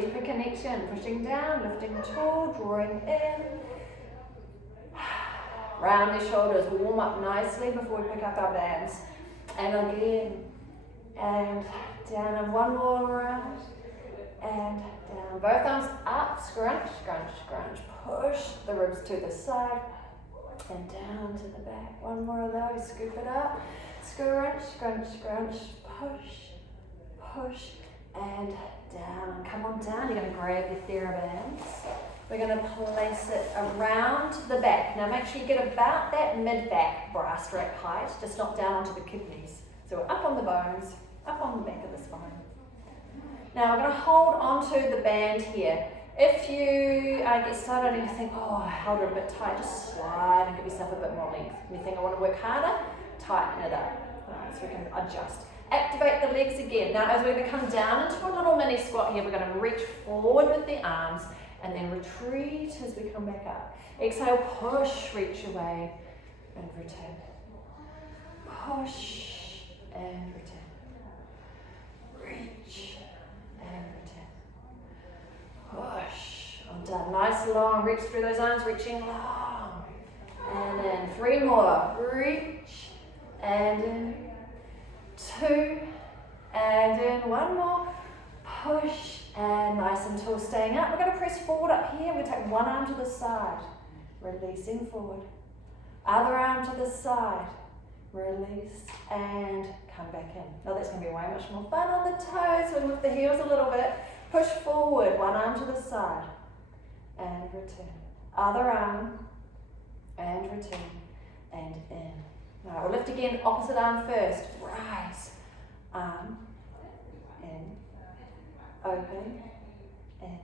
deeper connection. Pushing down, lifting tall, drawing in. Round the shoulders, warm up nicely before we pick up our bands. And again, and down, and one more round, and down. Both arms up, scrunch, scrunch, scrunch. Push the ribs to the side, and down to the back. One more of those, scoop it up. Scrunch, scrunch, scrunch. Push, push, and down. Come on down, you're going to grab your TheraBands. We're going to place it around the back. Now make sure you get about that mid-back bra strap height, just not down onto the kidneys. So we're up on the bones, up on the back of the spine. Now we're going to hold onto the band here. If you get started and you think, oh, I held it a bit tight, just slide and give yourself a bit more length. And you think, I want to work harder, tighten it up. So we can adjust. Activate the legs again. Now as we're going to come down into a little mini squat here, we're going to reach forward with the arms and then retreat as we come back up. Exhale, push, reach away and return. Push and return. Reach and return. Push. I'm done. Nice long. Reach through those arms, reaching long. And then 3 more. Reach and in. 2 and in. 1 more. Push and nice and tall, staying up. We're going to press forward up here. We're going to take one arm to the side, releasing forward. Other arm to the side, release and come back in. Now that's going to be way much more fun on the toes. We'll lift the heels a little bit. Push forward, one arm to the side and return. Other arm and return and in. Now we'll lift again, opposite arm first. Rise, arm, in. Open, in,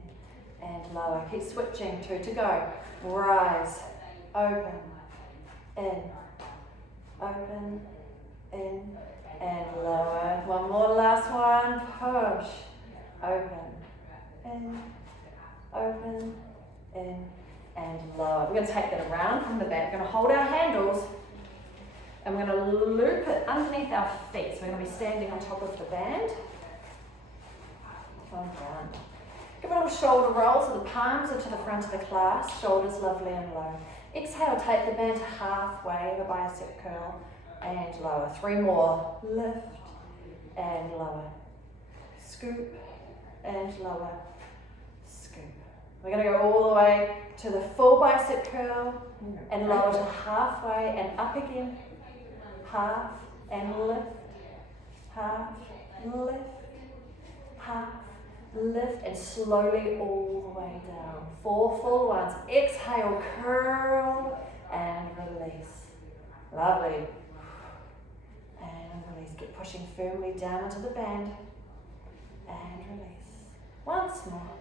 and lower. Keep switching, 2 to go. Rise, open, in, open, in, and lower. 1 more, last one. Push, open, in, open, in, and lower. We're going to take that around from the back. We're going to hold our handles, and we're going to loop it underneath our feet. So we're going to be standing on top of the band. Down. Give a little shoulder roll so the palms are to the front of the class, shoulders lovely and low. Exhale, take the band to halfway, the bicep curl, and lower. 3 more. Lift and lower. Scoop and lower. Scoop. We're going to go all the way to the full bicep curl and lower to halfway and up again. Half and lift. Half, lift, half. Lift and slowly all the way down. 4 full ones. Exhale, curl and release. Lovely. And release. Keep pushing firmly down onto the band. And release. Once more.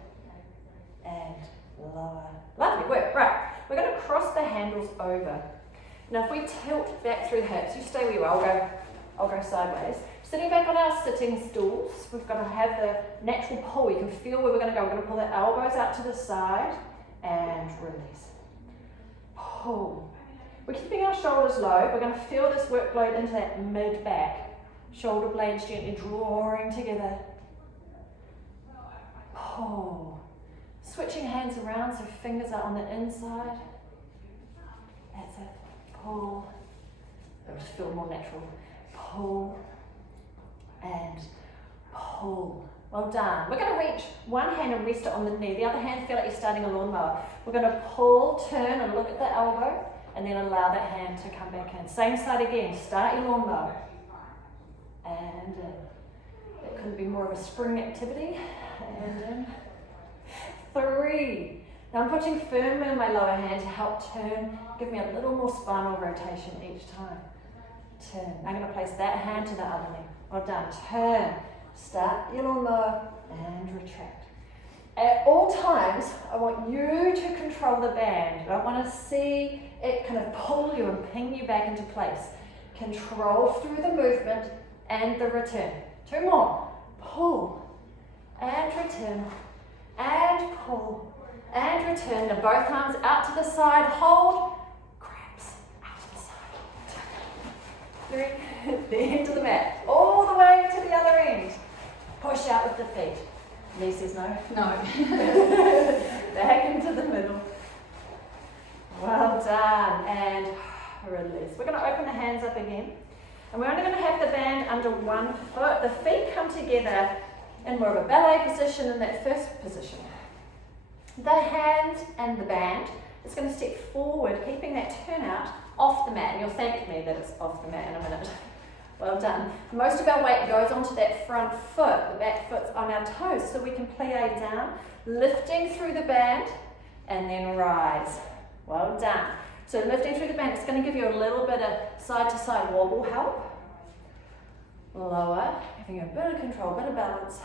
And lower. Lovely work. Right. We're going to cross the handles over. Now if we tilt back through the hips, you stay where you are. I'll go sideways. Sitting back on our sitting stools, we've got to have the natural pull. You can feel where we're going to go. We're going to pull the elbows out to the side and release. Pull. We're keeping our shoulders low. We're going to feel this workload into that mid-back. Shoulder blades gently drawing together. Pull. Switching hands around so fingers are on the inside. That's it. Pull. It'll just feel more natural. Pull. And pull. Well done. We're going to reach one hand and rest it on the knee. The other hand, feel like you're starting a lawnmower. We're going to pull, turn, and look at the elbow, and then allow that hand to come back in. Same side again. Start your lawnmower. And in. It couldn't be more of a spring activity. And in. 3. Now I'm putting firmly in my lower hand to help turn. Give me a little more spinal rotation each time. Turn. I'm going to place that hand to the other knee. Well done. Turn. Start your lawnmower and retract. At all times, I want you to control the band. I don't want to see it kind of pull you and ping you back into place. Control through the movement and the return. 2 more. Pull and return and pull and return. Now both arms out to the side. Hold. Grabs out to the side. 3. The end of the mat. All the way to the other end. Push out with the feet. Lee says no. No. Back into the middle. Well done. And release. We're going to open the hands up again. And we're only going to have the band under one foot. The feet come together in more of a ballet position in that first position. The hand and the band is going to step forward, keeping that turnout off the mat. And you'll thank me that it's off the mat in a minute. Well done. Most of our weight goes onto that front foot. The back foot's on our toes, so we can plie down, lifting through the band, and then rise. Well done. So lifting through the band, it's going to give you a little bit of side-to-side wobble help. Lower, having a bit of control, bit of balance.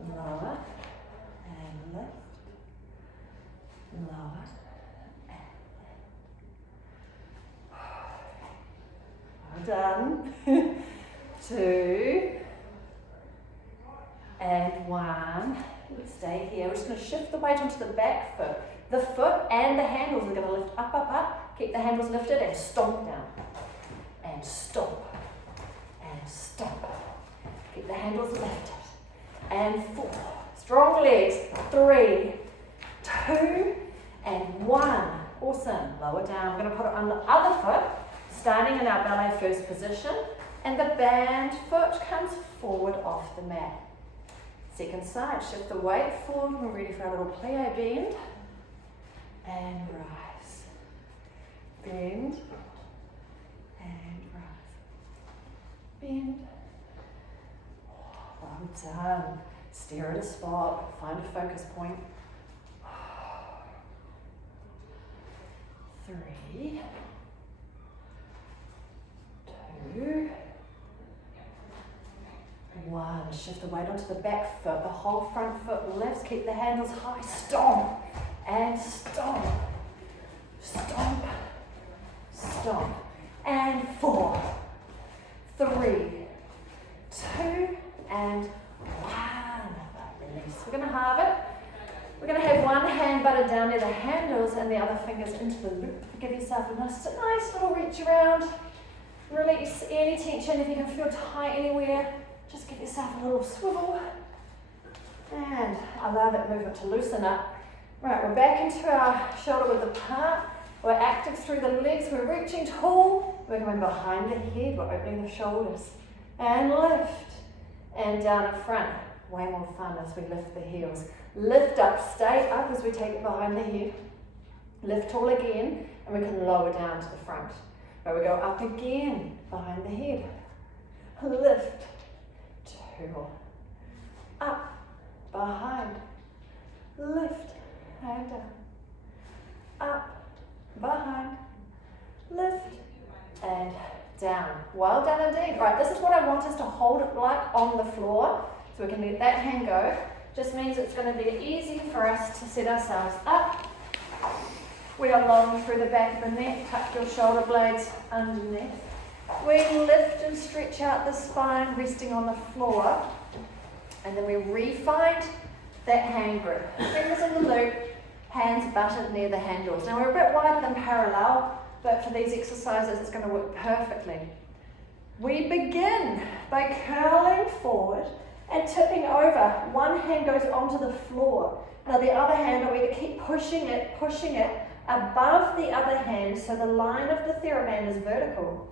Lower, and lift. Lower, and lift. Well done. 2, and 1. Let's stay here. We're just going to shift the weight onto the back foot. The foot and the handles are going to lift up, up, up. Keep the handles lifted and stomp down. And stomp. And stomp. Keep the handles lifted. And 4. Strong legs. 3, 2, and 1. Awesome. Lower down. We're going to put it on the other foot, starting in our ballet first position. And the band foot comes forward off the mat. Second side. Shift the weight forward. We're ready for our little plie bend. And rise. Bend. And rise. Bend. Well done. Stare at a spot. Find a focus point. 3, 2, 1. Shift the weight onto the back foot. The whole front foot lifts. Keep the handles high. Stomp. And stomp. Stomp. Stomp. And 4, 3, 2, and 1. Release. We're going to halve it. We're going to have one hand butted down near the handles and the other fingers into the loop. Give yourself a nice little reach around. Release any tension. If you can feel tight anywhere, just give yourself a little swivel. And allow that movement to loosen up. Right, we're back into our shoulder width apart. We're active through the legs. We're reaching tall. We're going behind the head. We're opening the shoulders. And lift. And down in front. Way more fun as we lift the heels. Lift up, stay up as we take it behind the head. Lift tall again, and we can lower down to the front. Where we go up again, behind the head. Lift, 2, up, behind, lift, and down. Up, behind, lift, and down. Well done indeed. Right, this is what I want us to hold it like on the floor. So we can let that hand go. Just means it's going to be easy for us to set ourselves up. We are long through the back of the neck. Tuck your shoulder blades underneath. We lift and stretch out the spine, resting on the floor. And then we re-find that hand grip. Fingers in the loop, hands butted near the handles. Now we're a bit wider than parallel, but for these exercises it's going to work perfectly. We begin by curling forward and tipping over. One hand goes onto the floor. Now the other hand, we're going to keep pushing it above the other hand so the line of the TheraBand is vertical.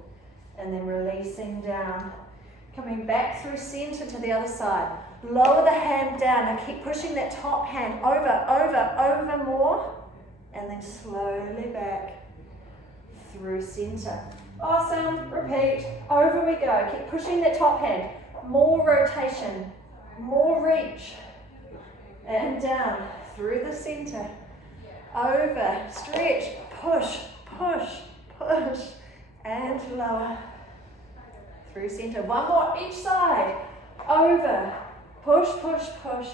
And then releasing down. Coming back through center to the other side. Lower the hand down. Now keep pushing that top hand over more. And then slowly back through center. Awesome. Repeat. Over we go. Keep pushing that top hand. More rotation, more reach, and down through the center, over, stretch, push, push, push, and lower, through center. One more each side, over, push, push, push,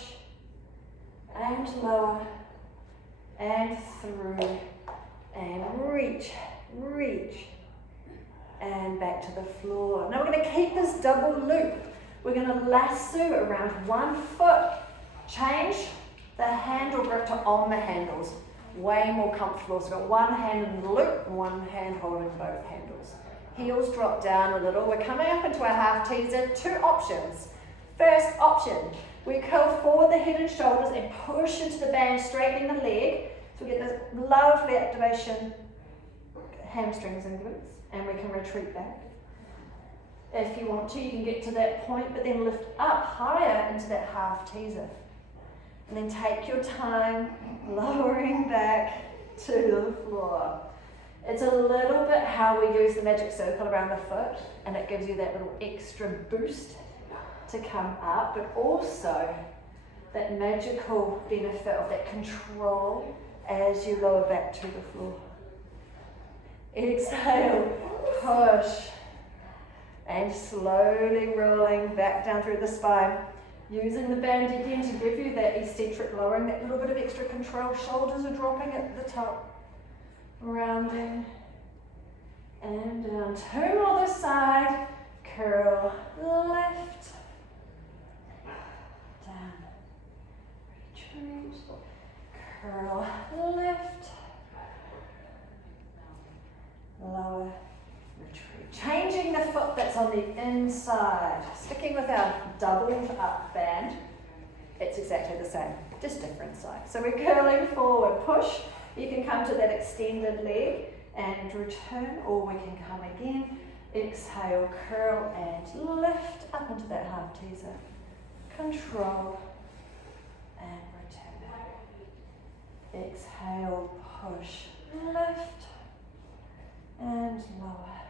and lower, and through, and reach, reach, and back to the floor. Now we're going to keep this double loop. We're going to lasso around one foot. Change the handle grip to on the handles. Way more comfortable. So we've got one hand in the loop and one hand holding both handles. Heels drop down a little. We're coming up into our half teaser. 2 options. First option, We curl forward the head and shoulders and push into the band, straightening the leg. So we get this lovely activation, hamstrings and glutes, and we can retreat back. If you want to, you can get to that point, but then lift up higher into that half teaser. And then take your time, lowering back to the floor. It's a little bit how we use the magic circle around the foot, and it gives you that little extra boost to come up, but also that magical benefit of that control as you lower back to the floor. Exhale, push, and slowly rolling back down through the spine. Using the band again to give you that eccentric lowering, that little bit of extra control. Shoulders are dropping at the top. Rounding and down. Two more this side. Curl, lift, down, retreat, curl, lift, lower, retreat. Changing the foot that's on the inside. Sticking with our doubled up band. It's exactly the same, just different side. So we're curling forward, push. You can come to that extended leg and return, or we can come again. Exhale, curl and lift up into that half teaser. Control and return. Exhale, push, lift and lower.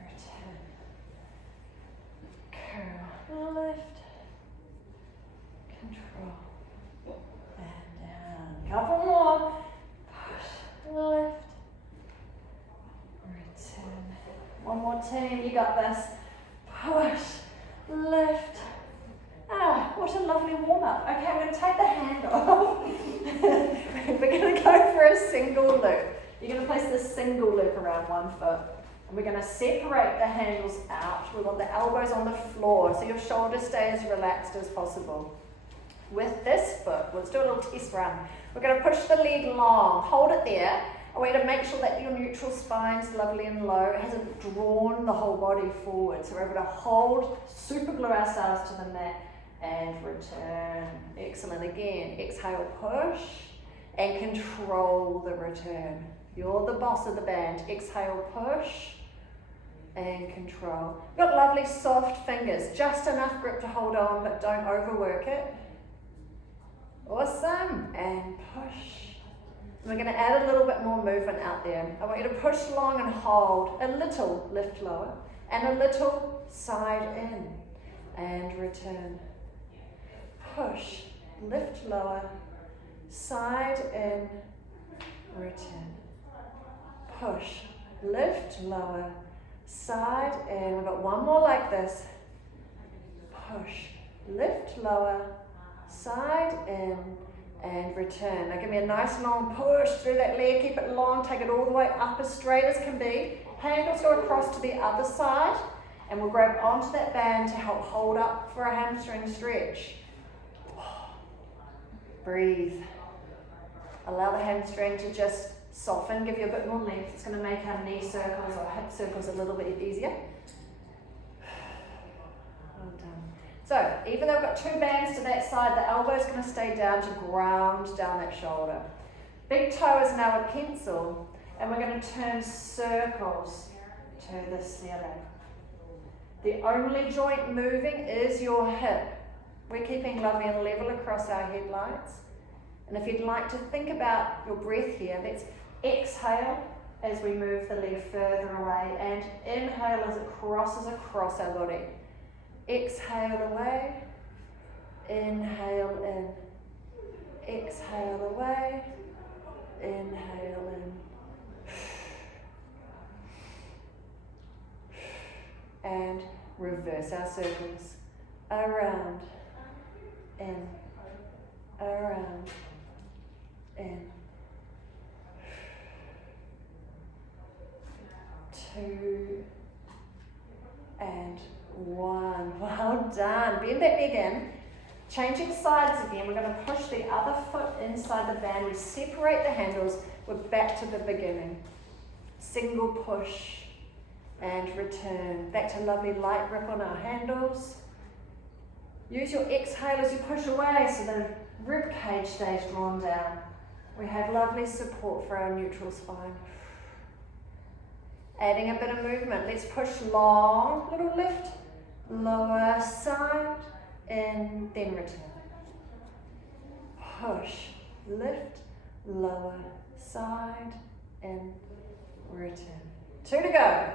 Return. Curl, lift, control. Couple more. Push, lift, return. One more team, you got this. Push, lift. Ah, what a lovely warm up. Okay, I'm going to take the hand off. We're going to go for a single loop. You're going to place this single loop around one foot. And we're going to separate the handles out. We want the elbows on the floor so your shoulders stay as relaxed as possible. With this foot, let's do a little test run. We're going to push the leg long, hold it there. I want you to make sure that your neutral spine's lovely and low. It hasn't drawn the whole body forward. So we're able to hold, super glue ourselves to the mat and return. Excellent. Again, exhale, push and control the return. You're the boss of the band. Exhale, push and control. You've got lovely soft fingers, just enough grip to hold on, but don't overwork it. Awesome, and push. We're going to add a little bit more movement out there. I want you to push long and hold, a little lift lower, and a little side in, and return. Push, lift lower, side in, return. Push, lift lower, side in. We've got one more like this. Push, lift lower, side in, and return. Now give me a nice long push through that leg, keep it long, take it all the way up as straight as can be. Handles go across to the other side, and we'll grab onto that band to help hold up for a hamstring stretch. Breathe. Allow the hamstring to just soften, give you a bit more length. It's going to make our knee circles or hip circles a little bit easier. Well done. So, even though we've got two bands to that side, the elbow's going to stay down to ground down that shoulder. Big toe is now a pencil, and we're going to turn circles to the ceiling. The only joint moving is your hip. We're keeping lovely and level across our headlights. And if you'd like to think about your breath here, let's exhale as we move the leg further away, and inhale as it crosses across our body. Exhale away, inhale in, exhale away, inhale in, and reverse our circles, around, in, around, in, 2, and 1. Well done. Bend that leg in. Changing sides again. We're going to push the other foot inside the band. We separate the handles. We're back to the beginning. Single push and return. Back to lovely light grip on our handles. Use your exhale as you push away so the rib cage stays drawn down. We have lovely support for our neutral spine. Adding a bit of movement. Let's push long, little lift, lower side, and then return. Push, lift, lower side, and return. 2 to go.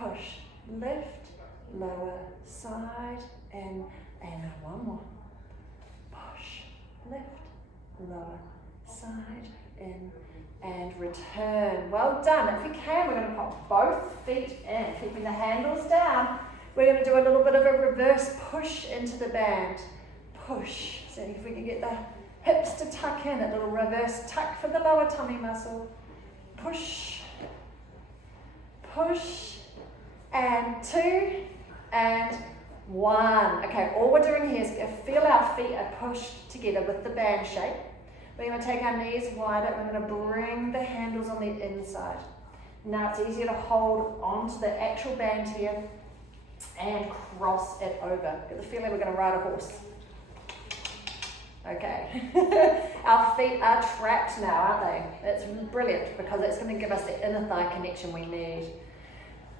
Push, lift, lower side, and one more. Push, lift, lower side, in, and return. Well done. If you can, we're going to pop both feet in, keeping the handles down. We're going to do a little bit of a reverse push into the band. Push. See if we can get the hips to tuck in, a little reverse tuck for the lower tummy muscle. Push, push, and 2, and 1. Okay, all we're doing here is feel our feet are pushed together with the band shape. We're going to take our knees wider and we're going to bring the handles on the inside. Now it's easier to hold onto the actual band here and cross it over. Get the feeling we're going to ride a horse. Okay. Our feet are trapped now, aren't they? It's brilliant because it's going to give us the inner thigh connection we need.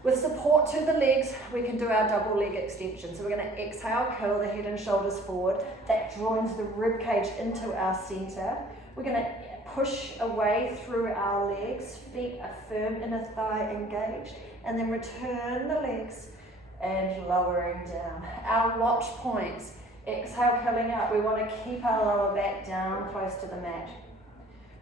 With support to the legs, we can do our double leg extension. So we're going to exhale, curl the head and shoulders forward. That draws the rib cage into our center. We're going to push away through our legs, feet are firm, inner thigh engaged, and then return the legs and lowering down. Our watch points. Exhale, curling out. We want to keep our lower back down close to the mat.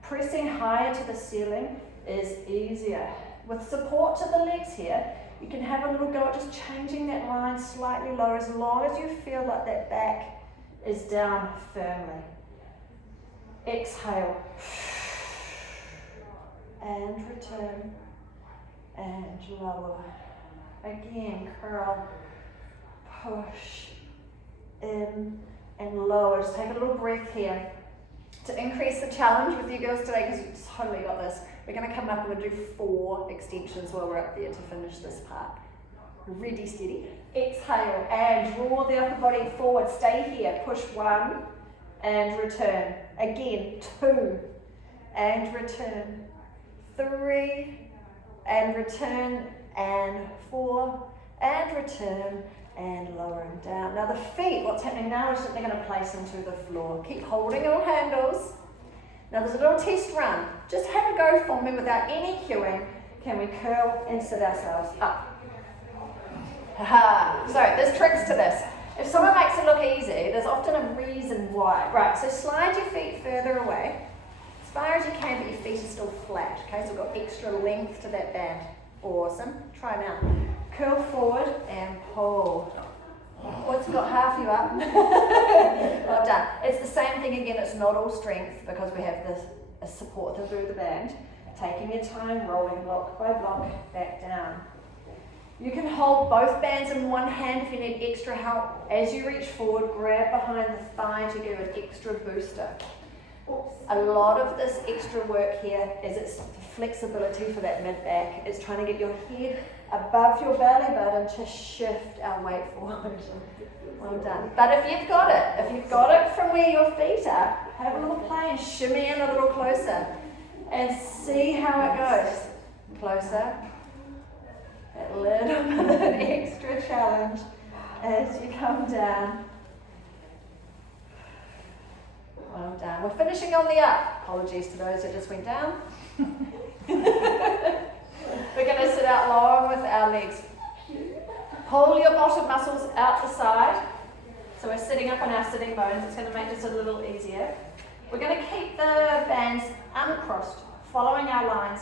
Pressing higher to the ceiling is easier. With support to the legs here, you can have a little go at just changing that line slightly lower as long as you feel like that back is down firmly. Exhale. And return. And lower. Again, curl. Push. In and lower. Just take a little breath here. To increase the challenge with you girls today, because you've totally got this, we're going to come up and we'll do 4 extensions while we're up there to finish this part. Ready, steady. Exhale and draw the upper body forward. Stay here. Push 1 and return. Again, 2 and return. 3 and return. And 4 and return. And lowering down. Now the feet, what's happening now is that they're going to place into the floor. Keep holding your handles. Now there's a little test run. Just have a go for me without any cueing. Can we curl and sit ourselves up? So there's tricks to this. If someone makes it look easy, there's often a reason why. Right, so slide your feet further away. As far as you can, but your feet are still flat. Okay, so we've got extra length to that band. Awesome. Try now. Curl forward and pull. Oh, it's got half you up. Well done. It's the same thing again, it's not all strength because we have this support through the band. Taking your time, rolling block by block back down. You can hold both bands in one hand if you need extra help. As you reach forward, grab behind the thigh to give an extra booster. A lot of this extra work here is its flexibility for that mid-back. It's trying to get your head above your belly button to shift our weight forward. Well done. But if you've got it from where your feet are, have a little play and shimmy in a little closer and see how it goes. Closer. A little bit of extra challenge as you come down. Well done. We're finishing on the up. Apologies to those that just went down. We're going to sit out long with our legs. Pull your bottom muscles out the side. So we're sitting up on our sitting bones. It's going to make this a little easier. We're going to keep the bands uncrossed, following our lines.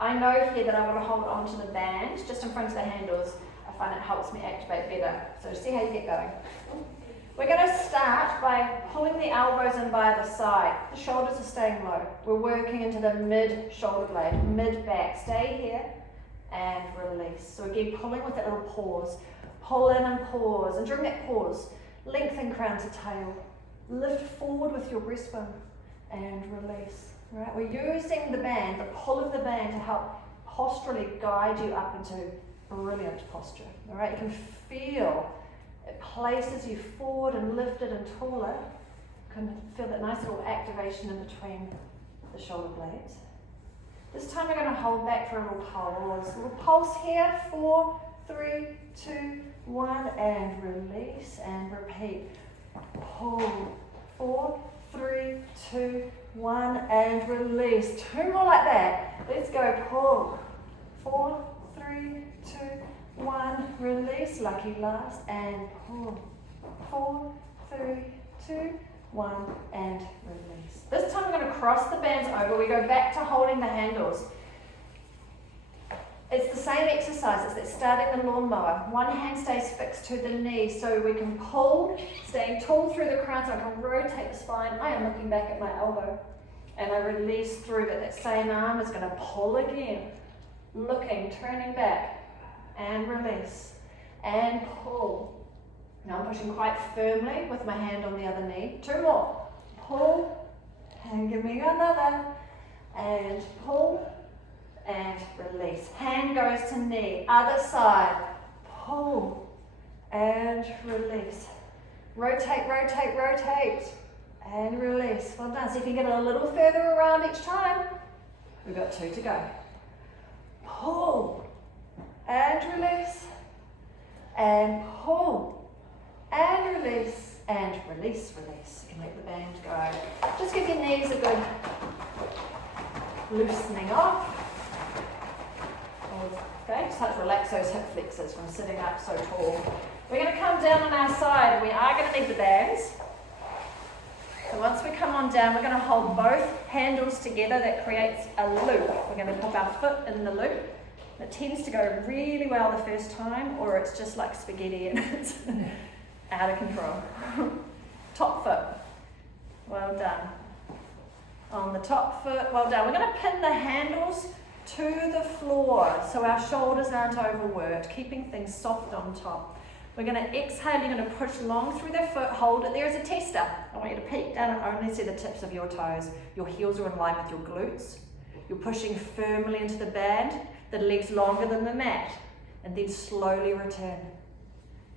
I know here that I want to hold onto the band just in front of the handles. I find it helps me activate better. So see how you get going. We're going to start by pulling the elbows in by the side. The shoulders are staying low. We're working into the mid-shoulder blade, mid-back. Stay here and release. So again, pulling with that little pause. Pull in and pause. And during that pause, lengthen crown to tail. Lift forward with your breastbone and release. Right? We're using the band, the pull of the band to help posturally guide you up into brilliant posture. All right? You can feel It places you forward and lifted and taller. You can feel that nice little activation in between the shoulder blades. This time we're going to hold back for a little pulse. A little pulse here. 4, 3, 2, 1, and release and repeat. Pull. 4, 3, 2, 1, and release. 2 more like that. Let's go. Pull. 4, 3, 2, 1. Release. Lucky last. And pull. 4, 3, 2, 1, and release. This time we're going to cross the bands over. We go back to holding the handles. It's the same exercise. It's that starting the lawnmower. One hand stays fixed to the knee so we can pull, staying tall through the crown so I can rotate the spine. I am looking back at my elbow and I release through, but that same arm is going to pull again. Looking, turning back and release and pull. Now I'm pushing quite firmly with my hand on the other knee. 2 more. Pull and give me another. And pull and release. Hand goes to knee. Other side. Pull and release. Rotate, rotate, rotate. And release. Well done. See if you can get a little further around each time. We've got 2 to go. Pull and release. And pull. And release, and release, release. You can let the band go. Just give your knees a good loosening off. Okay, just have to relax those hip flexors from sitting up so tall. We're going to come down on our side, and we are going to need the bands. So once we come on down, we're going to hold both handles together. That creates a loop. We're going to pop our foot in the loop. It tends to go really well the first time, or it's just like spaghetti and it's out of control. Top foot. Well done. On the top foot. Well done. We're going to pin the handles to the floor so our shoulders aren't overworked, keeping things soft on top. We're going to exhale. You're going to push long through the foot. Hold it there as a tester. I want you to peek down and only see the tips of your toes. Your heels are in line with your glutes. You're pushing firmly into the band. The legs longer than the mat. And then slowly return.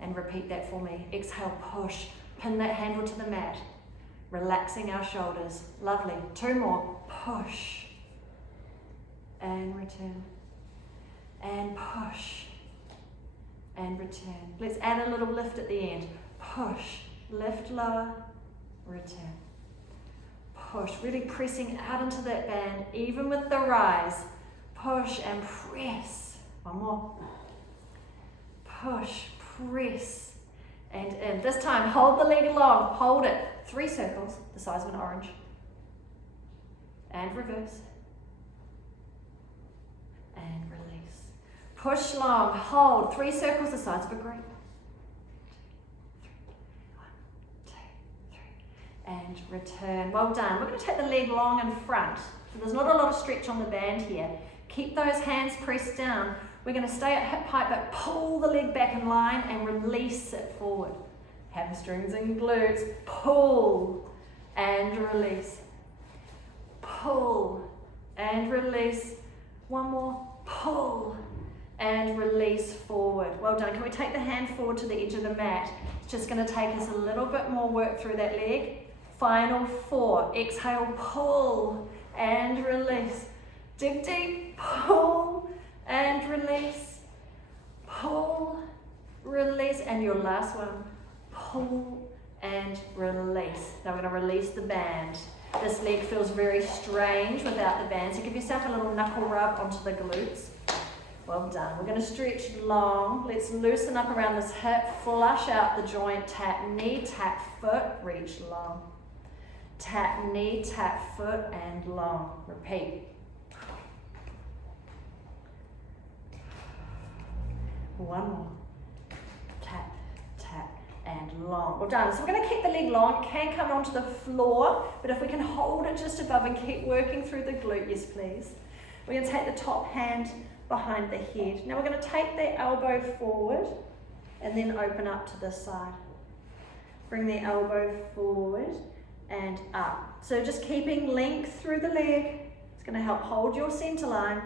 And repeat that for me. Exhale, push. Pin that handle to the mat. Relaxing our shoulders. Lovely. 2 more. Push. And return. And push. And return. Let's add a little lift at the end. Push. Lift lower. Return. Push. Really pressing out into that band. Even with the rise. Push and press. 1 more. Push. Press and in. This time, hold the leg long. Hold it. 3 circles, the size of an orange. And reverse. And release. Push long. Hold. 3 circles, the size of a grape. 1, 2, 3. And return. Well done. We're going to take the leg long in front. So there's not a lot of stretch on the band here. Keep those hands pressed down. We're going to stay at hip height, but pull the leg back in line and release it forward. Hamstrings and glutes. Pull and release. Pull and release. 1 more. Pull and release forward. Well done. Can we take the hand forward to the edge of the mat? It's just going to take us a little bit more work through that leg. Final 4. Exhale, pull and release. Dig deep. Pull and release, pull, release, and your last one, pull and release. Now we're going to release the band. This leg feels very strange without the band, so give yourself a little knuckle rub onto the glutes. Well done. We're going to stretch long. Let's loosen up around this hip, flush out the joint, tap knee, tap foot, reach long. Tap knee, tap foot, and long. Repeat. 1 more. Tap, tap, and long. Well done. So we're going to keep the leg long. It can come onto the floor, but if we can hold it just above and keep working through the glute, yes please. We're going to take the top hand behind the head. Now we're going to take the elbow forward and then open up to this side. Bring the elbow forward and up. So just keeping length through the leg. It's going to help hold your center line.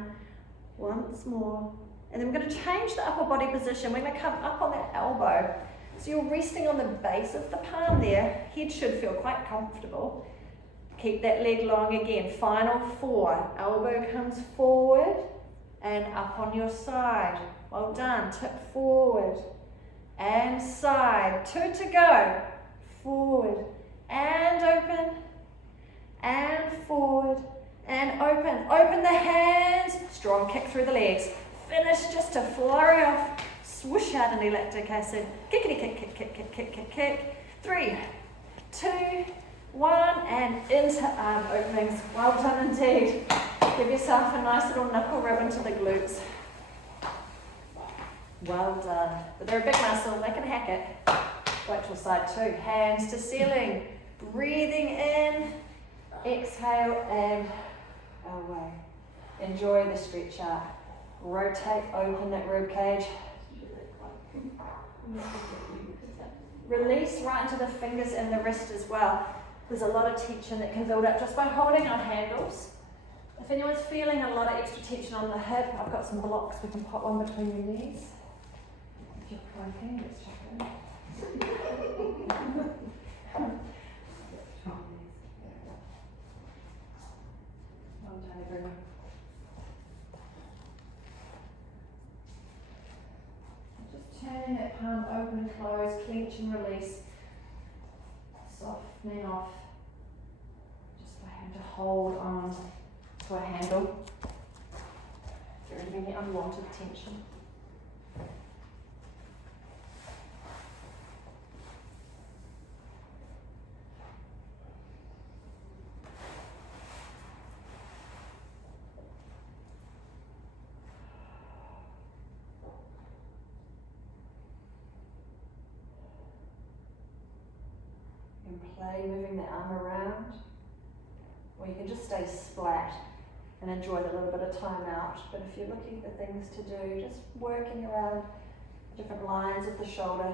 Once more. And then we're going to change the upper body position. We're going to come up on that elbow. So you're resting on the base of the palm there. Head should feel quite comfortable. Keep that leg long again. Final 4. Elbow comes forward and up on your side. Well done. Tip forward and side. 2 to go. Forward and open and forward and open. Open the hands. Strong kick through the legs. Finish just a flurry off. Swoosh out an lactic acid. Kickity kick, kick, kick, kick, kick, kick, kick. 3, 2, 1, and into arm openings. Well done indeed. Give yourself a nice little knuckle rub into the glutes. Well done. But they're a big muscle, they can hack it. Wait till side 2. Hands to ceiling. Breathing in. Exhale and away. Enjoy the stretch out. Rotate, open that rib cage. Release right into the fingers and the wrist as well. There's a lot of tension that can build up just by holding our handles. If anyone's feeling a lot of extra tension on the hip, I've got some blocks. We can pop one between your knees. If you're planking, let's check in. Well done, everyone. Turning that palm open and close, clench and release, softening off, just by having to hold on to a handle. Get rid of any unwanted tension. Play moving the arm around, or you can just stay splat and enjoy the little bit of time out. But if you're looking for things to do, just working around different lines of the shoulder.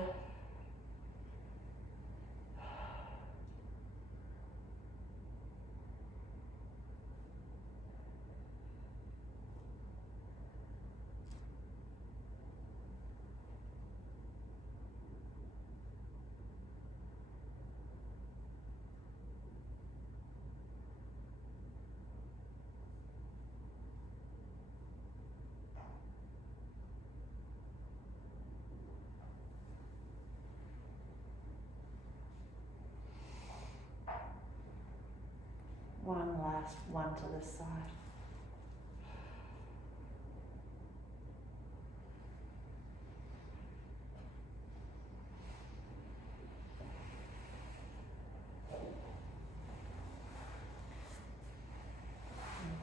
One last one to this side.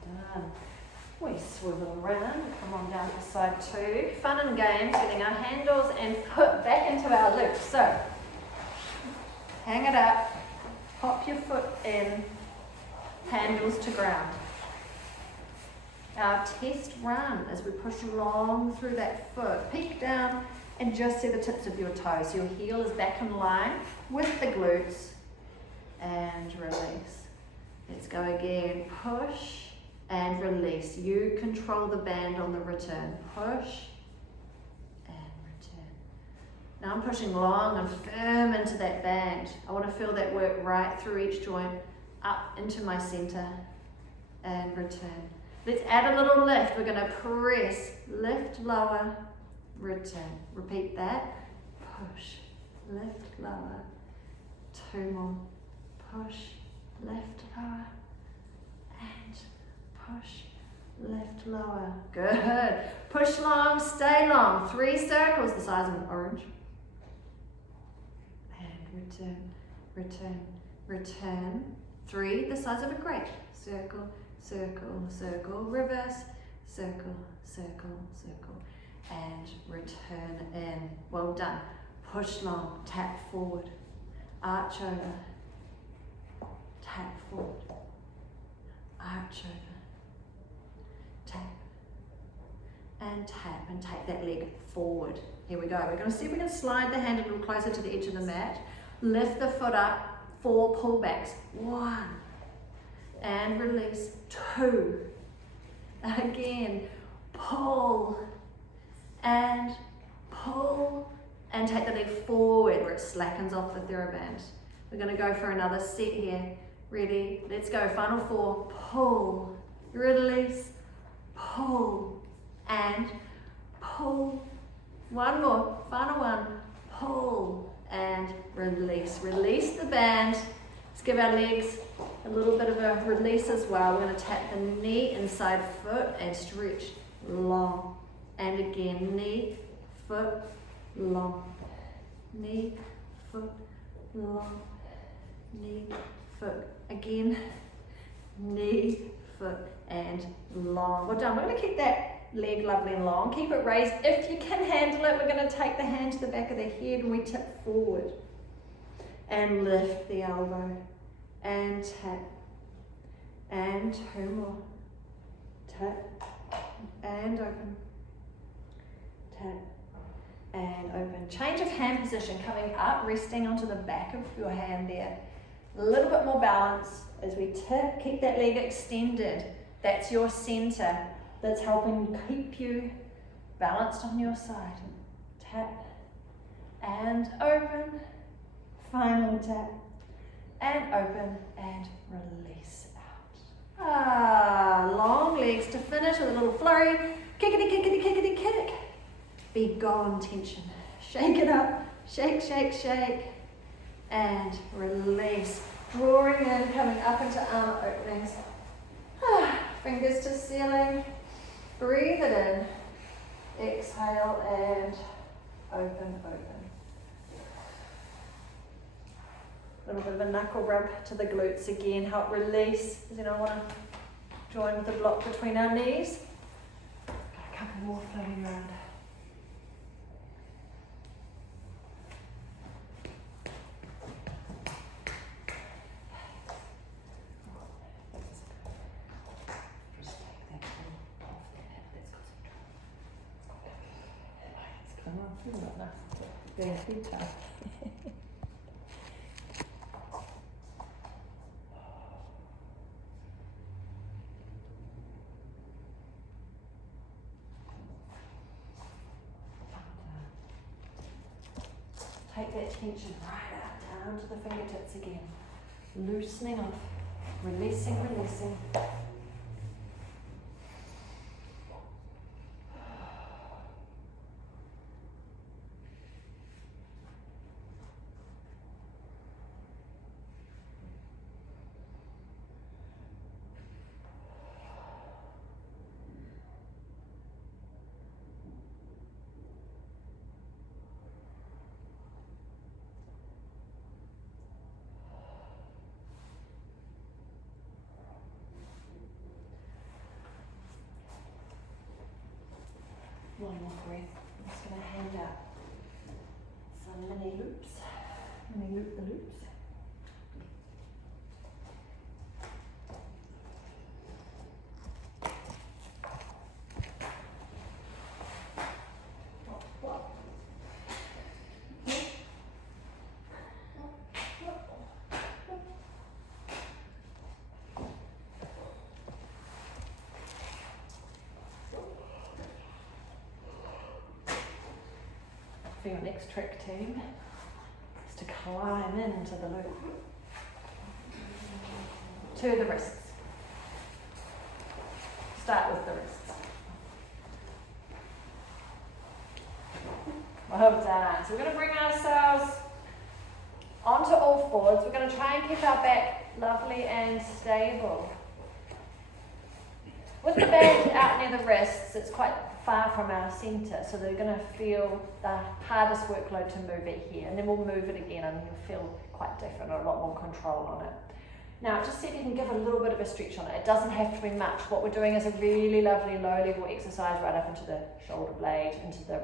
Done. We swivel around, come on down to side 2. Fun and games, getting our handles and foot back into our loops. So, hang it up, pop your foot in, handles to ground. Our test run as we push long through that foot. Peek down and just see the tips of your toes. Your heel is back in line with the glutes and release. Let's go again. Push and release. You control the band on the return. Push and return. Now I'm pushing long and firm into that band. I want to feel that work right through each joint, up into my center and return. Let's add a little lift. We're going to press, lift, lower, return. Repeat that. Push, lift, lower. 2 more. Push, lift, lower. And push, lift, lower. Good. Push long, stay long. 3 circles the size of an orange. And return, return, return. 3 the size of a grape. Circle, circle, circle, reverse, circle, circle, circle, and return in. Well done. Push long, tap forward, arch over, tap forward, arch over, tap, and tap, and take that leg forward. Here we go. We're going to see if we can slide the hand a little closer to the edge of the mat. Lift the foot up. 4 pullbacks. 1 and release. 2. Again, pull and pull and take the leg forward where it slackens off the TheraBand. We're going to go for another set here. Ready? Let's go. Final 4. Pull, release, pull, and pull. One more. Final one. Pull and release. Release the band. Let's give our legs a little bit of a release as well. We're going to tap the knee inside foot and stretch long. And again, knee, foot, long. Knee, foot, long. Knee, foot. Again, knee, foot, and long. Well done. We're going to keep that leg lovely and long. Keep it raised. If you can handle it, we're going to take the hand to the back of the head and we tip forward. And lift the elbow. And tap. And 2 more. Tap. And open. Tap. And open. Change of hand position, coming up, resting onto the back of your hand there. A little bit more balance as we tip. Keep that leg extended. That's your center. That's helping keep you balanced on your side. Tap and open. Final tap and open and release out. Long legs to finish with a little flurry. Kickity, kickity, kickity, kick. Be gone tension. Shake it up. Shake, shake, shake. And release. Drawing in, coming up into arm openings. Fingers to ceiling. Breathe it in. Exhale and open, open. A little bit of a knuckle rub to the glutes again. Help release. Does anyone want to join with the block between our knees? Got a couple more floating around. Doing a few times. Take that tension right out down to the fingertips again. Loosening off, releasing, releasing. One more breath. I'm just going to hand out some mini loops. Mini loop the loops. For your next trick, team, is to climb into the loop. To the wrists. Start with the wrists. Well done. So we're going to bring ourselves onto all fours. We're going to try and keep our back lovely and stable. With the band out near the wrists, it's quite far from our centre, so they're going to feel the hardest workload to move it here, and then we'll move it again and you'll feel quite different, or a lot more control on it. Now just see if you can give a little bit of a stretch on it. It doesn't have to be much. What we're doing is a really lovely low level exercise right up into the shoulder blade, into the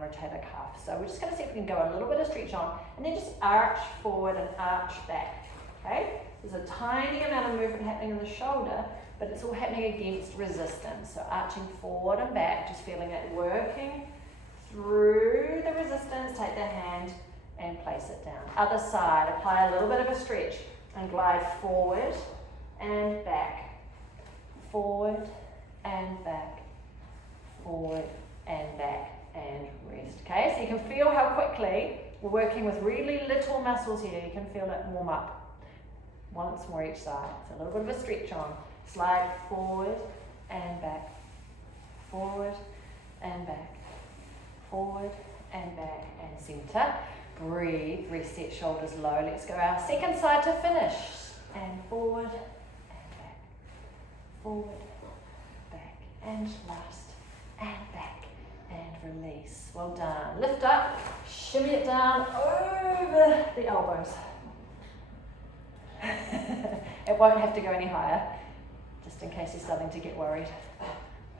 rotator cuff. So we're just going to see if we can go a little bit of stretch on, and then just arch forward and arch back. Okay? There's a tiny amount of movement happening in the shoulder, but it's all happening against resistance. So arching forward and back, just feeling it working through the resistance. Take the hand and place it down. Other side, apply a little bit of a stretch and glide forward and back. Forward and back. Forward and back. And rest. Okay, so you can feel how quickly we're working with really little muscles here. You can feel it warm up. Once more each side. So a little bit of a stretch on. Slide forward and back. Forward and back. Forward and back. And center. Breathe. Reset shoulders low. Let's go our second side to finish. And forward and back. Forward, back, and last. And back. And release. Well done. Lift up. Shimmy it down over the elbows. It won't have to go any higher, just in case you're starting to get worried.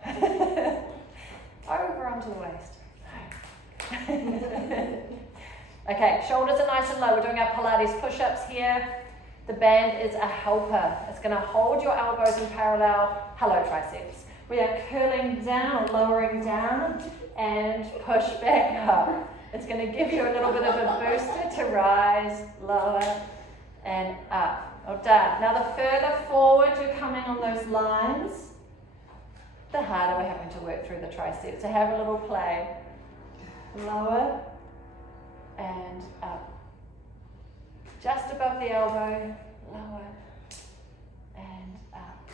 Over onto the waist. Okay, shoulders are nice and low. We're doing our Pilates push-ups here. The band is a helper. It's going to hold your elbows in parallel. Hello, triceps. We are curling down, lowering down, and push back up. It's going to give you a little bit of a booster to rise, lower, and up. Well done. Now the further forward you're coming on those lines, the harder we're having to work through the triceps. So have a little play. Lower and up. Just above the elbow, lower and up.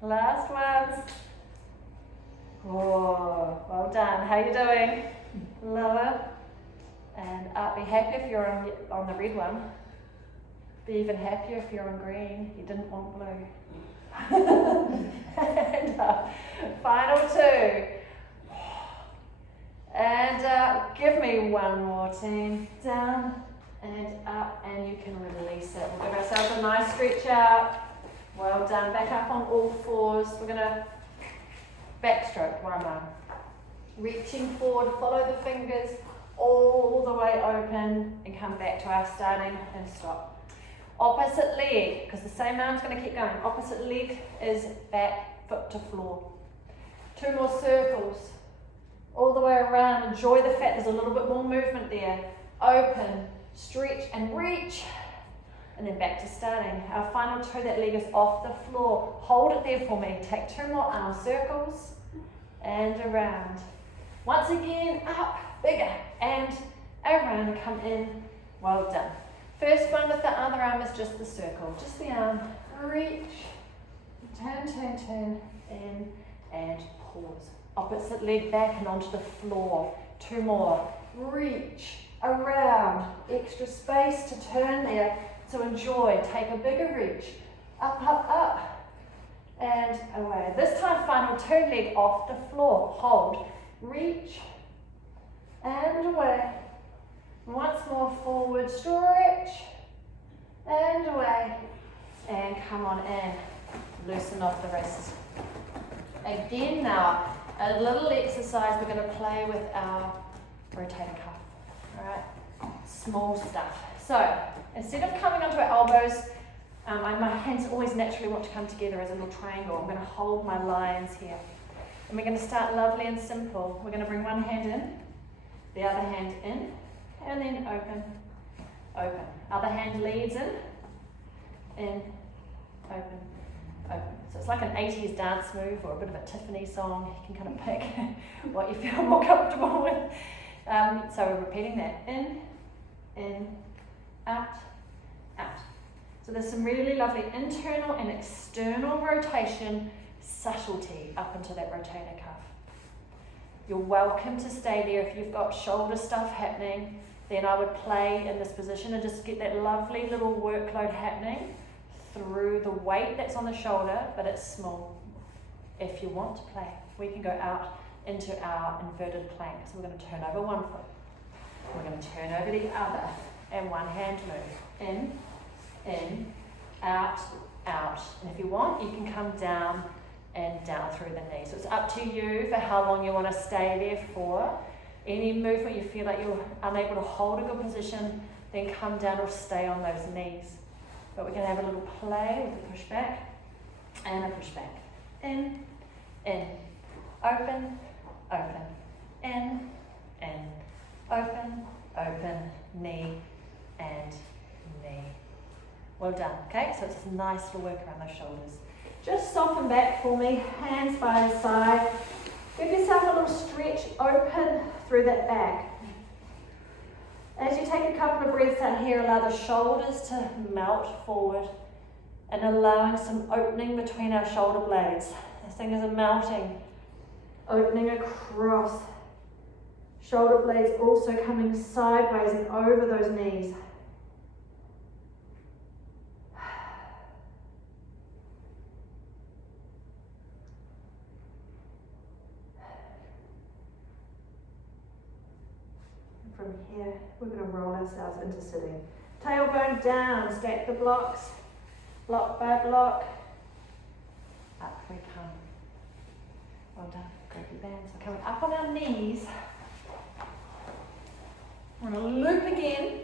Last ones. Oh, well done. How you doing? Lower and up. Be happy if you're on the red one. Be even happier if you're on green. You didn't want blue. And up. Final two. And up. Give me one more, team. Down and up, and you can release it. We'll give ourselves a nice stretch out. Well done. Back up on all fours. We're going to backstroke one arm. Reaching forward, follow the fingers all the way open, and come back to our starting and stop. Opposite leg, because the same arm's going to keep going. Opposite leg is back, foot to floor. Two more circles, all the way around. Enjoy the fact there's a little bit more movement there. Open, stretch and reach, and then back to starting. Our final two, that leg is off the floor. Hold it there for me. Take two more arm circles and around. Once again, up, bigger, and around, come in. Well done. First one with the other arm is just the circle, just the arm. Reach, turn, turn, turn, in, and pause. Opposite leg back and onto the floor. Two more. Reach, around, extra space to turn there. So enjoy, take a bigger reach. Up, up, up, and away. This time, final two leg off the floor. Hold, reach, and away. Once more, forward stretch, and away, and come on in, loosen off the wrists. Again now, a little exercise we're going to play with our rotator cuff, all right, small stuff. So, instead of coming onto our elbows, my hands always naturally want to come together as a little triangle. I'm going to hold my lines here. And we're going to start lovely and simple. We're going to bring one hand in, the other hand in, and then open, open. Other hand leads in, open, open. So it's like an 80s dance move or a bit of a Tiffany song. You can kind of pick what you feel more comfortable with. So we're repeating that. In, out, out. So there's some really lovely internal and external rotation subtlety up into that rotator cuff. You're welcome to stay there. If you've got shoulder stuff happening, then I would play in this position and just get that lovely little workload happening through the weight that's on the shoulder, but it's small. If you want to play, we can go out into our inverted plank. So we're going to turn over one foot. We're going to turn over the other, and one hand move. In, out, out. And if you want, you can come down and down through the knee. So it's up to you for how long you want to stay there for. Any movement you feel like you're unable to hold a good position, then come down or stay on those knees. But we're going to have a little play with a push back and a push back. In, open, open, in, open, open, knee, and knee. Well done. Okay, so it's a nice little work around those shoulders. Just soften back for me, hands by the side, Give yourself a little stretch, open through that back. As you take a couple of breaths out here, allow the shoulders to melt forward and allowing some opening between our shoulder blades. These things are melting, opening across. Shoulder blades also coming sideways and over those knees. From here, we're going to roll ourselves into sitting. Tailbone down, stack the blocks, block by block. Up we come. Well done, grab your bands. We're coming up on our knees. We're going to loop again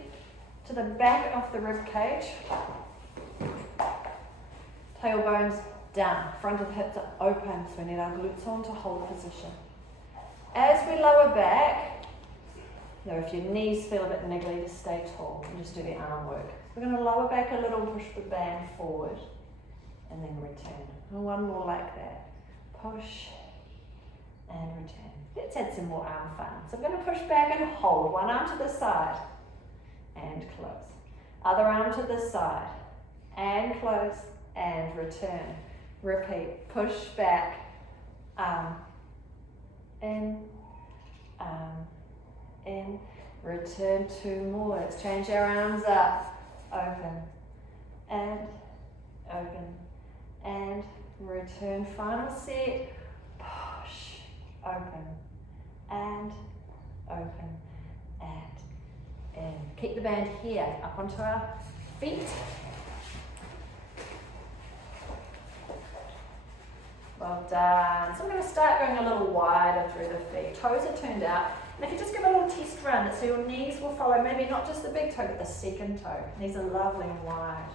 to the back of the rib cage. Tailbones down, front of the hips are open, so we need our glutes on to hold position. As we lower back, now, if your knees feel a bit niggly, just stay tall and just do the arm work. We're going to lower back a little, push the band forward, and then return. And one more like that. Push and return. Let's add some more arm fun. So I'm going to push back and hold. One arm to the side and close. Other arm to the side and close and return. Repeat. Push back, arm, in, in, return. Two more. Let's change our arms up. Open and open and return. Final set. Push, open and open and in. Keep the band here, up onto our feet. Well done. So we're going to start going a little wider through the feet. Toes are turned out. And if you just give a little test run, so your knees will follow, maybe not just the big toe, but the second toe. Knees are lovely and wide.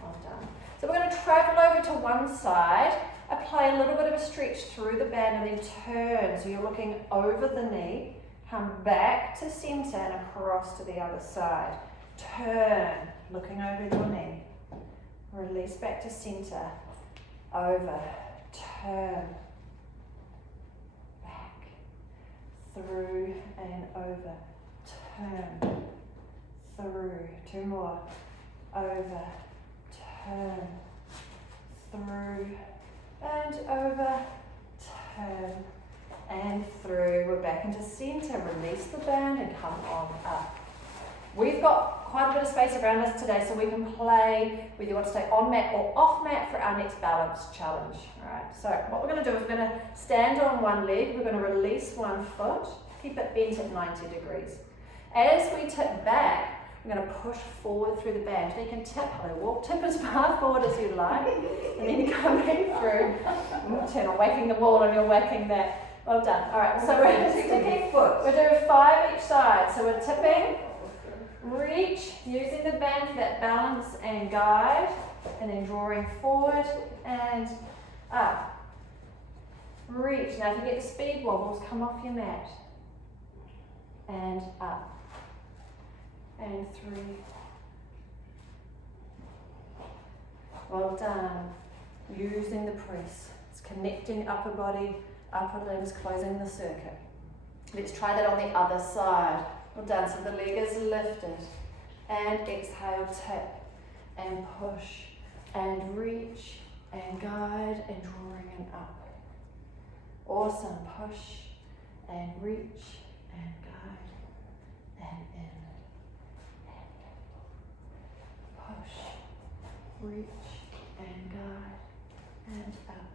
Well done. So we're going to travel over to one side, apply a little bit of a stretch through the band, and then turn. So you're looking over the knee, come back to centre and across to the other side. Turn, looking over your knee. Release back to centre, over, turn. Through and over, turn, through, two more, over, turn, through, and over, turn, and through. We're back into centre, release the band and come on up. We've got quite a bit of space around us today, so we can play whether you want to stay on mat or off mat for our next balance challenge. Alright, so what we're going to do is we're going to stand on one leg, we're going to release one foot, keep it bent at 90 degrees. As we tip back, we're going to push forward through the band. So you can tip, walk, tip as far forward as you like, and then coming through, turn on, whacking the wall and you're whacking that. Well done. Alright, so we're sticking foot. We're doing 5 each side, so we're tipping. Reach, using the band for that balance and guide, and then drawing forward and up. Reach. Now if you get the speed wobbles, come off your mat. And up. And through. Well done. Using the press. It's connecting upper body, upper limbs, closing the circuit. Let's try that on the other side. Well done, so the leg is lifted, and exhale, tip, and push, and reach, and guide, and drawing and up. Awesome, push, and reach, and guide, and in, and push, reach, and guide, and up,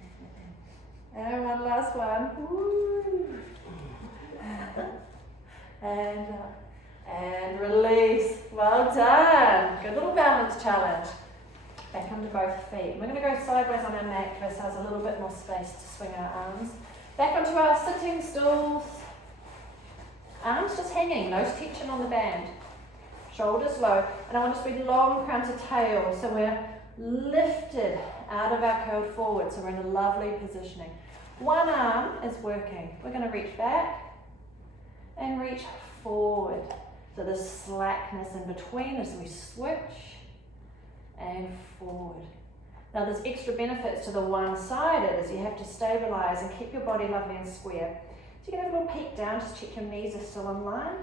and in. And one last one. Woo. And release. Well done. Good little balance challenge. Back onto both feet. We're going to go sideways on our mat, give ourselves a little bit more space to swing our arms. Back onto our sitting stools. Arms just hanging, nose tension on the band. Shoulders low. And I want us to be long crown to tail. So we're lifted out of our curled forward. So we're in a lovely positioning. One arm is working. We're going to reach back and reach forward. So there's slackness in between as we switch and forward. Now there's extra benefits to the one-sided as you have to stabilise and keep your body lovely and square. So you can have a little peek down, just check your knees are still in line.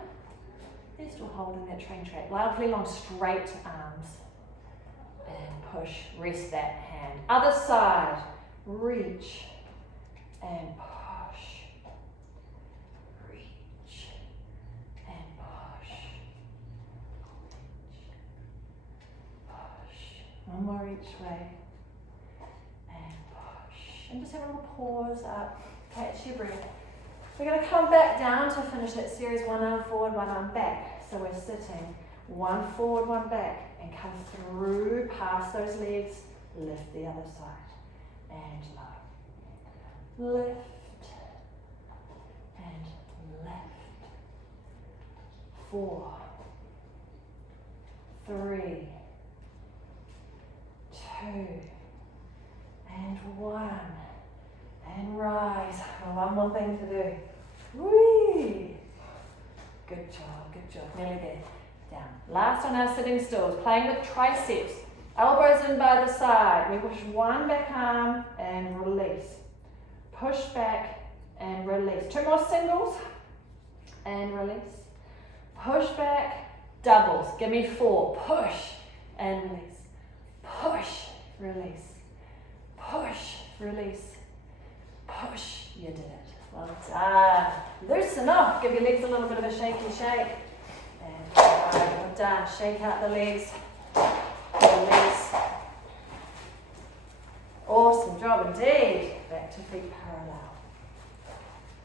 They're still holding that train track. Lovely long straight arms. And push, rest that hand. Other side, reach and push. Reach and push. Push. One more each way. And push. And just have a little pause up. Catch your breath. We're going to come back down to finish that series. One arm forward, one arm back. So we're sitting one forward, one back, and come through past those legs. Lift the other side and low. Lift and lift. 4, 3, 2, and 1. And rise. One more thing to do. Whee! Good job, good job. Nearly there. Down. Last on our sitting stools, playing with triceps. Elbows in by the side. We push one back arm and release. Push back and release. 2 more singles and release. Push back, doubles. Give me 4. Push and release. Push, release. Push, release. Push, you did it. Well done. Loosen up. Give your legs a little bit of a shaky shake. And well done. Shake out the legs. Release. Awesome job indeed. Back to feet parallel.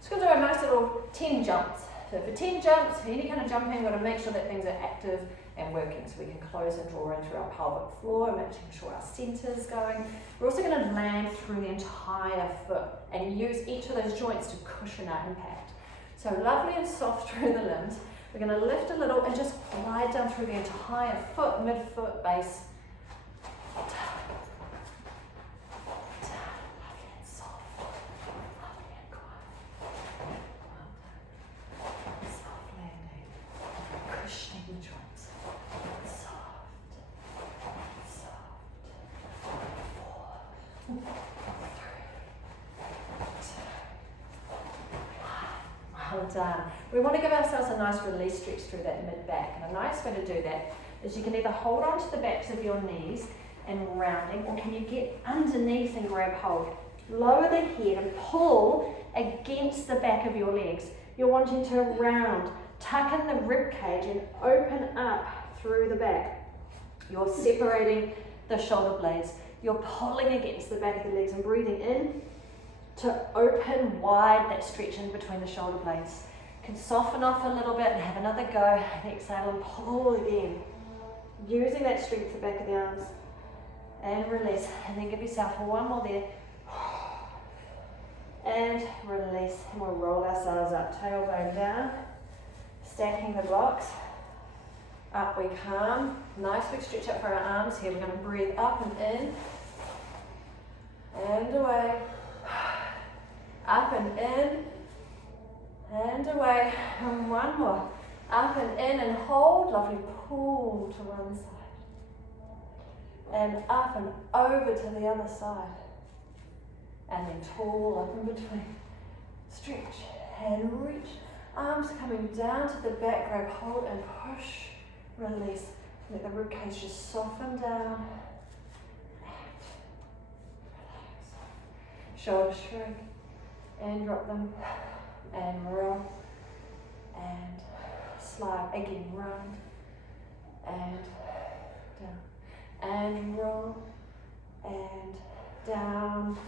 Just going to do a nice little 10 jumps. So for 10 jumps, for any kind of jumping, we've got to make sure that things are active and working, so we can close and draw in through our pelvic floor, making sure our centre's going. We're also going to land through the entire foot and use each of those joints to cushion our impact. So lovely and soft through the limbs. We're going to lift a little and just glide down through the entire foot, mid-foot base. Down, lovely and soft, lovely and quiet. Well done. Soft landing, cushioning the joints. Well done. We want to give ourselves a nice release stretch through that mid-back. And a nice way to do that is you can either hold on to the backs of your knees and rounding, or can you get underneath and grab hold. Lower the head and pull against the back of your legs. You're wanting to round, tuck in the rib cage and open up through the back. You're separating the shoulder blades. You're pulling against the back of the legs and breathing in to open wide that stretch in between the shoulder blades. You can soften off a little bit and have another go. And exhale and pull again. Using that strength at the back of the arms. And release. And then give yourself one more there. And release. And we'll roll ourselves up. Tailbone down. Stacking the blocks. Up we come. Nice big stretch up for our arms here. We're going to breathe up and in. And away. Up and in. And away. And one more. Up and in and hold. Lovely. Pull to one side. And up and over to the other side. And then tall up in between. Stretch and reach. Arms coming down to the back. Grab hold and push. Release. Let the ribcage just soften down. And relax. Shoulders shrink. And drop them. And roll. And slide. Again, round. And down. And roll. And down.